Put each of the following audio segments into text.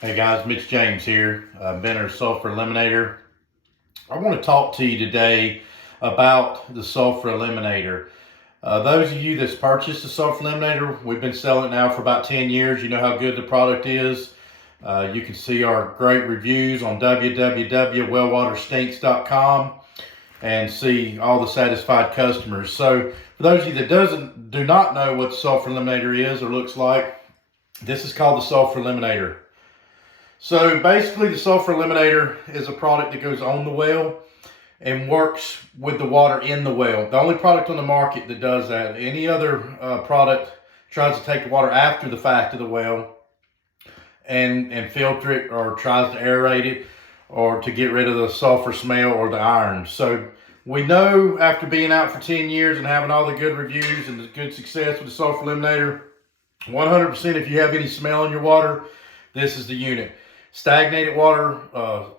Hey guys, Mitch James here, inventor of Sulfur Eliminator. I want to talk to you today about the Sulfur Eliminator. Those of you that's purchased the Sulfur Eliminator, we've been selling it now for about 10 years. You know how good the product is. You can see our great reviews on www.wellwaterstinks.com and see all the satisfied customers. So for those of you that do not know what the Sulfur Eliminator is or looks like, this is called the Sulfur Eliminator. So basically the Sulfur Eliminator is a product that goes on the well and works with the water in the well. The only product on the market that does that. Any other product tries to take the water after the fact of the well and filter it, or tries to aerate it, or to get rid of the sulfur smell or the iron. So we know, after being out for 10 years and having all the good reviews and the good success with the Sulfur Eliminator, 100% if you have any smell in your water, this is the unit. Stagnated water,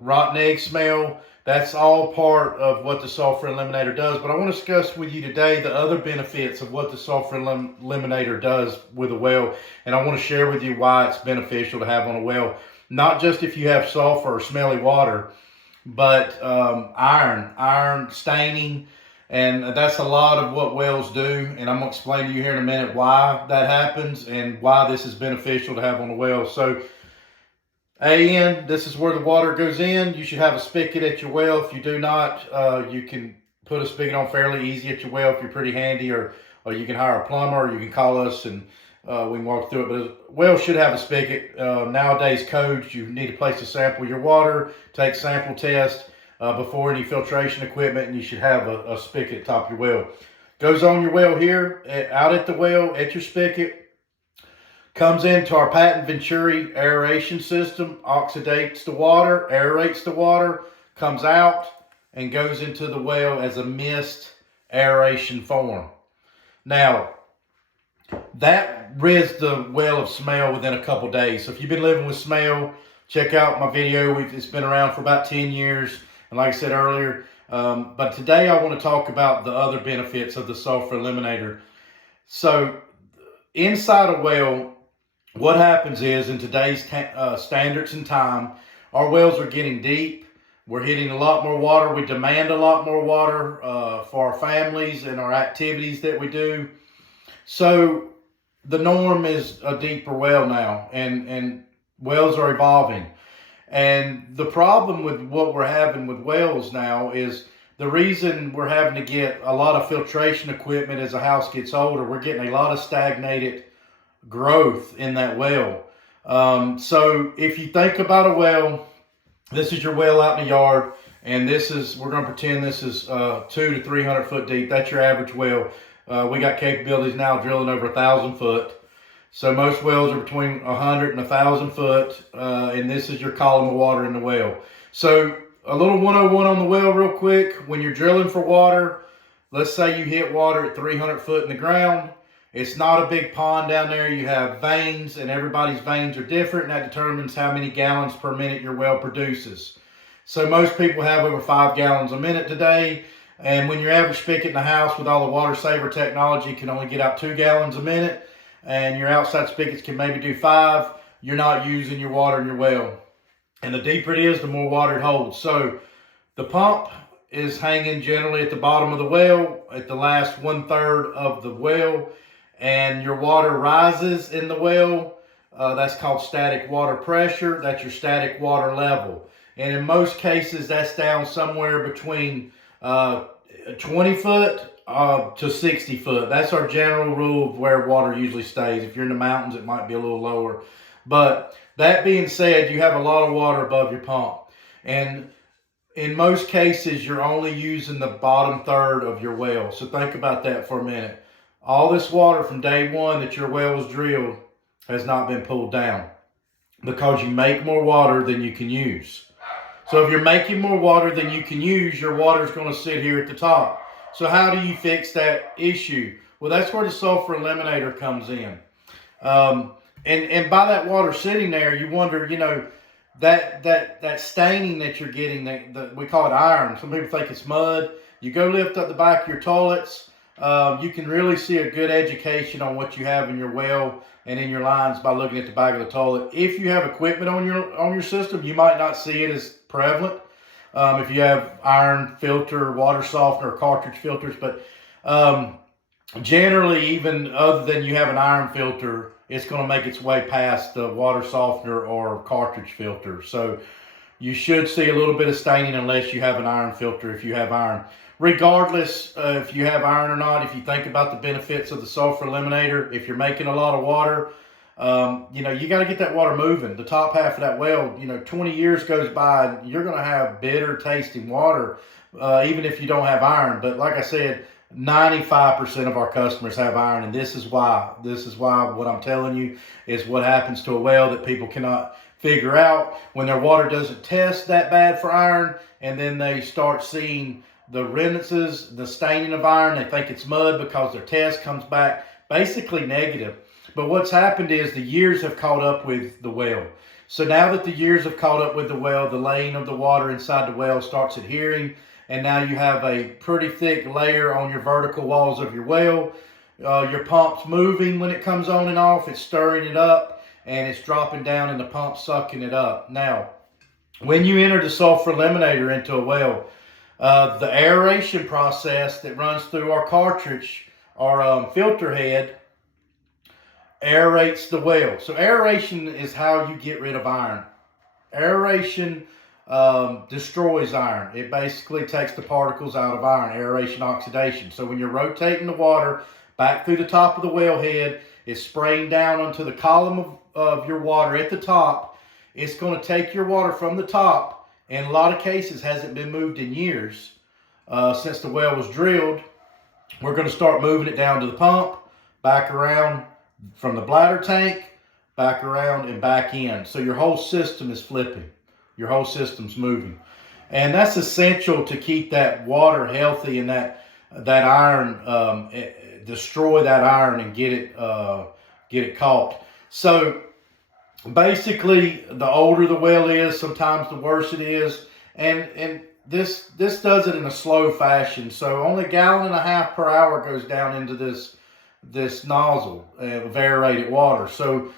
rotten egg smell, that's all part of what the Sulfur Eliminator does. But I want to discuss with you today the other benefits of what the Sulfur Eliminator does with a well. And I want to share with you why it's beneficial to have on a well. Not just if you have sulfur or smelly water, but iron staining. And that's a lot of what wells do. And I'm going to explain to you here in a minute why that happens and why this is beneficial to have on a well. So this is where the water goes in. You should have a spigot at your well. If you do not, you can put a spigot on fairly easy at your well if you're pretty handy, or you can hire a plumber, or you can call us and we can walk through it. But a well should have a spigot. Nowadays codes, you need a place to sample your water, take sample test before any filtration equipment, and you should have a spigot at the top of your well. Goes on your well here, out at the well, at your spigot. Comes into our patent Venturi aeration system, oxidates the water, aerates the water, comes out and goes into the well as a mist aeration form. Now, that rids the well of smell within a couple days. So if you've been living with smell, check out my video. It's been around for about 10 years. And like I said earlier, but today I want to talk about the other benefits of the Sulfur Eliminator. So inside a well, what happens is, in today's standards and time, our wells are getting deep. We're hitting a lot more water. We demand a lot more water for our families and our activities that we do. So the norm is a deeper well now, and wells are evolving. And the problem with what we're having with wells now is, the reason we're having to get a lot of filtration equipment as the house gets older, we're getting a lot of stagnated growth in that well. So if you think about a well, this is your well out in the yard, and we're going to pretend this is 200 to 300 foot deep. That's your average well. We got capabilities now drilling over 1,000 foot. So most wells are between 100 and 1,000 foot, and this is your column of water in the well. So a little 101 on the well real quick. When you're drilling for water, let's say you hit water at 300 foot in the ground. It's not a big pond down there. You have veins, and everybody's veins are different, and that determines how many gallons per minute your well produces. So most people have over 5 gallons a minute today, and when your average spigot in the house with all the water saver technology can only get out 2 gallons a minute, and your outside spigots can maybe do 5, you're not using your water in your well. And the deeper it is, the more water it holds. So the pump is hanging generally at the bottom of the well, at the last 1/3 of the well, and your water rises in the well. That's called static water pressure. That's your static water level. And in most cases, that's down somewhere between 20 foot to 60 foot. That's our general rule of where water usually stays. If you're in the mountains, it might be a little lower. But that being said, you have a lot of water above your pump. And in most cases, you're only using the bottom third of your well. So think about that for a minute. All this water from day one that your well was drilled has not been pulled down, because you make more water than you can use. So if you're making more water than you can use, your water is going to sit here at the top. So how do you fix that issue? Well, that's where the Sulfur Eliminator comes in. And by that water sitting there, you wonder, that staining that you're getting, we call it iron. Some people think it's mud. You go lift up the back of your toilets, You can really see a good education on what you have in your well and in your lines by looking at the back of the toilet. If you have equipment on your system, you might not see it as prevalent. If you have iron filter, water softener, or cartridge filters, but generally, even other than you have an iron filter, it's going to make its way past the water softener or cartridge filter. So you should see a little bit of staining unless you have an iron filter if you have iron. Regardless if you have iron or not, if you think about the benefits of the sulfur eliminator, if you're making a lot of water, you got to get that water moving. The top half of that well, 20 years goes by, and you're going to have bitter tasting water, even if you don't have iron. But like I said, 95% of our customers have iron, and this is why what I'm telling you is what happens to a well that people cannot figure out when their water doesn't test that bad for iron, and then they start seeing the remnants, the staining of iron. They think it's mud because their test comes back basically negative. But what's happened is the years have caught up with the well. So now that the years have caught up with the well, the laying of the water inside the well starts adhering, and now you have a pretty thick layer on your vertical walls of your well. Your pump's moving when it comes on and off. It's stirring it up, and it's dropping down, and the pump's sucking it up. Now, when you enter the sulfur eliminator into a well, the aeration process that runs through our cartridge, our filter head, aerates the well. So aeration is how you get rid of iron. Aeration destroys iron. It basically takes the particles out of iron, aeration oxidation. So when you're rotating the water back through the top of the wellhead, it's spraying down onto the column of your water at the top. It's going to take your water from the top. In a lot of cases, hasn't been moved in years since the well was drilled. We're going to start moving it down to the pump, back around from the bladder tank, back around and back in. So your whole system is flipping. Your whole system's moving. And that's essential to keep that water healthy and that iron, destroy that iron and get it caught. So basically, the older the well is, sometimes the worse it is. And this does it in a slow fashion. So only 1.5 gallons per hour goes down into this nozzle of aerated water. So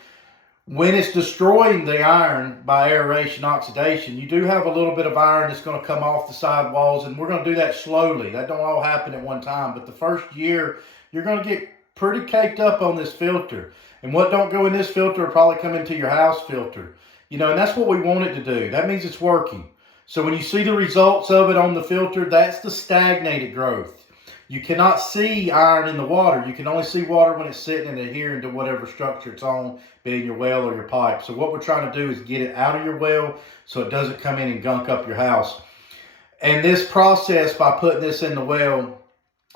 when it's destroying the iron by aeration oxidation, you do have a little bit of iron that's going to come off the side walls, and we're going to do that slowly. That don't all happen at one time, but the first year, you're going to get pretty caked up on this filter. And what don't go in this filter will probably come into your house filter. And that's what we want it to do. That means it's working. So when you see the results of it on the filter, that's the stagnated growth. You cannot see iron in the water. You can only see water when it's sitting and adhering to whatever structure it's on, be it your well or your pipe. So what we're trying to do is get it out of your well so it doesn't come in and gunk up your house. And this process, by putting this in the well,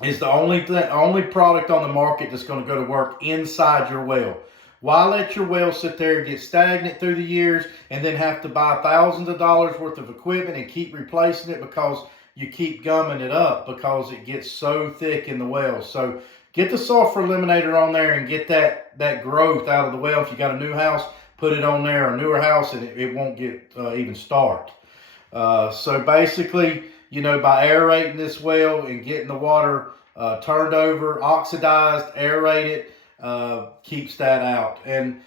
is the only product on the market that's going to go to work inside your well. Why let your well sit there and get stagnant through the years and then have to buy thousands of dollars worth of equipment and keep replacing it because you keep gumming it up because it gets so thick in the well? So get the sulfur eliminator on there and get that growth out of the well. If you got a new house, put it on there, a newer house, and it won't get even start. So basically, by aerating this well and getting the water turned over, oxidized, aerated, keeps that out. And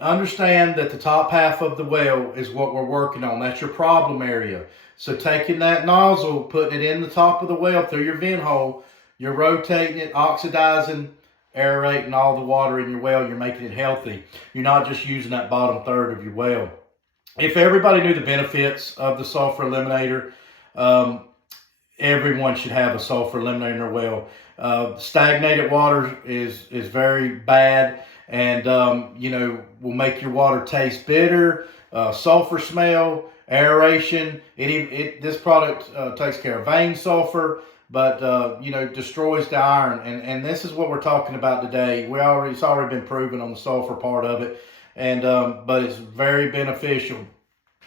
understand that the top half of the well is what we're working on. That's your problem area. So taking that nozzle, putting it in the top of the well through your vent hole, you're rotating it, oxidizing, aerating all the water in your well. You're making it healthy. You're not just using that bottom third of your well. If everybody knew the benefits of the sulfur eliminator, everyone should have a sulfur eliminator in their well. Stagnated water is very bad, and will make your water taste bitter, sulfur smell, aeration. This product takes care of vein sulfur, but destroys the iron. And this is what we're talking about today. It's already been proven on the sulfur part of it, and but it's very beneficial.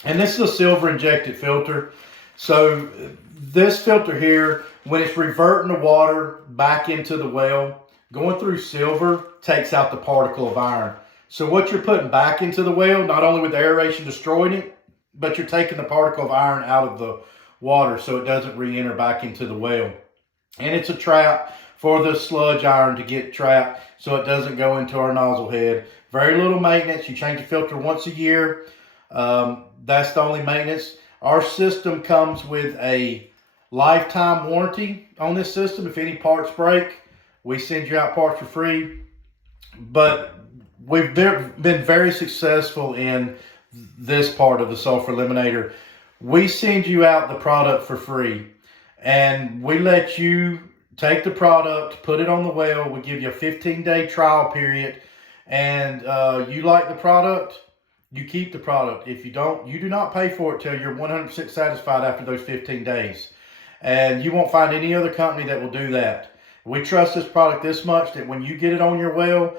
And this is a silver injected filter. So this filter here, when it's reverting the water back into the well, going through silver takes out the particle of iron. So what you're putting back into the well, not only with the aeration destroying it, but you're taking the particle of iron out of the water so it doesn't re-enter back into the well. And it's a trap for the sludge iron to get trapped so it doesn't go into our nozzle head. Very little maintenance. You change the filter once a year. That's the only maintenance. Our system comes with a lifetime warranty on this system. If any parts break, we send you out parts for free. But we've been very successful in this part of the sulfur eliminator. We send you out the product for free, and we let you take the product, put it on the well. We give you a 15-day trial period, and you like the product, you keep the product. If you don't, you do not pay for it till you're 100% satisfied after those 15 days. And you won't find any other company that will do that. We trust this product this much that when you get it on your well,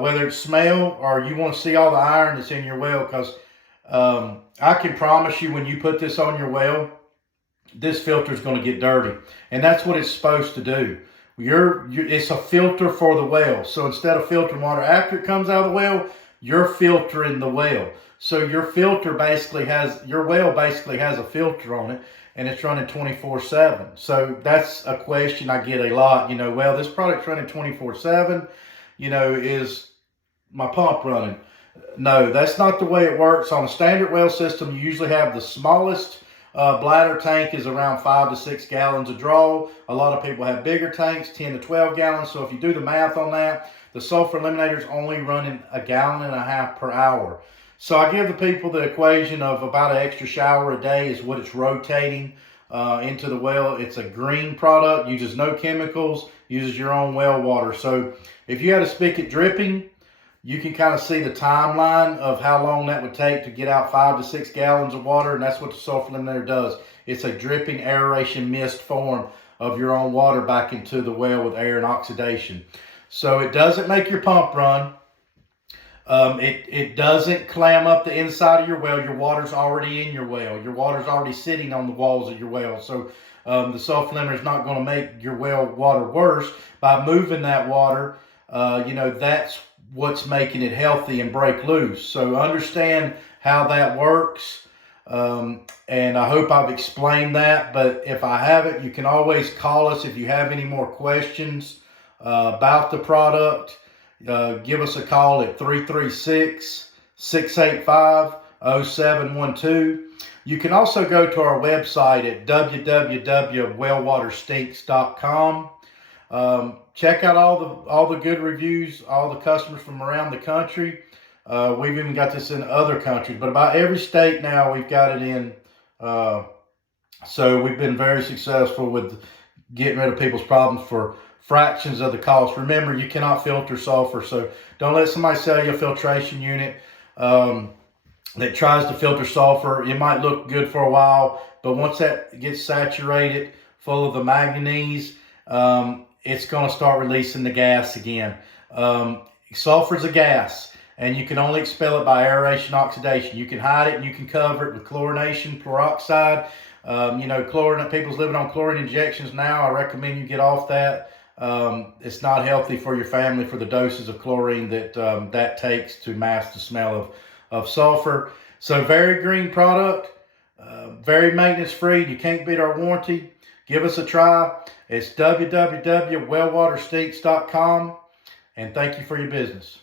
whether it's smell or you want to see all the iron that's in your well, because I can promise you when you put this on your well, this filter is going to get dirty. And that's what it's supposed to do. It's a filter for the well. So instead of filtering water after it comes out of the well, you're filtering the well. So your well basically has a filter on it, and it's running 24/7. So that's a question I get a lot. Well, this product's running 24/7. Is my pump running? No, that's not the way it works. On a standard well system, you usually have the smallest bladder tank is around 5 to 6 gallons of draw. A lot of people have bigger tanks, 10 to 12 gallons. So if you do the math on that, the sulfur eliminator is only running 1.5 gallons per hour. So I give the people the equation of about an extra shower a day is what it's rotating into the well. It's a green product, uses no chemicals, uses your own well water. So if you had a spigot dripping, you can kind of see the timeline of how long that would take to get out 5 to 6 gallons of water, and that's what the sulfur eliminator does. It's a dripping aeration mist form of your own water back into the well with air and oxidation. So it doesn't make your pump run. It doesn't clam up the inside of your well. Your water's already in your well. Your water's already sitting on the walls of your well. So the sulfur eliminator is not going to make your well water worse by moving that water. That's what's making it healthy and break loose. So understand how that works. And I hope I've explained that. But if I haven't, you can always call us if you have any more questions about the product. Give us a call at 336-685-0712. You can also go to our website at www.wellwaterstinks.com. Check out all the good reviews, all the customers from around the country. We've even got this in other countries, but about every state now we've got it in. So we've been very successful with getting rid of people's problems for fractions of the cost. Remember, you cannot filter sulfur, so don't let somebody sell you a filtration unit that tries to filter sulfur. It might look good for a while, but once that gets saturated full of the manganese, it's going to start releasing the gas again. Sulfur is a gas, and you can only expel it by aeration oxidation. You can hide it and you can cover it with chlorination, peroxide. Chlorine, people's living on chlorine injections now. I recommend you get off that. It's not healthy for your family for the doses of chlorine that takes to mask the smell of sulfur. So very green product, very maintenance free. You can't beat our warranty. Give us a try. It's www.wellwaterstinks.com, and thank you for your business.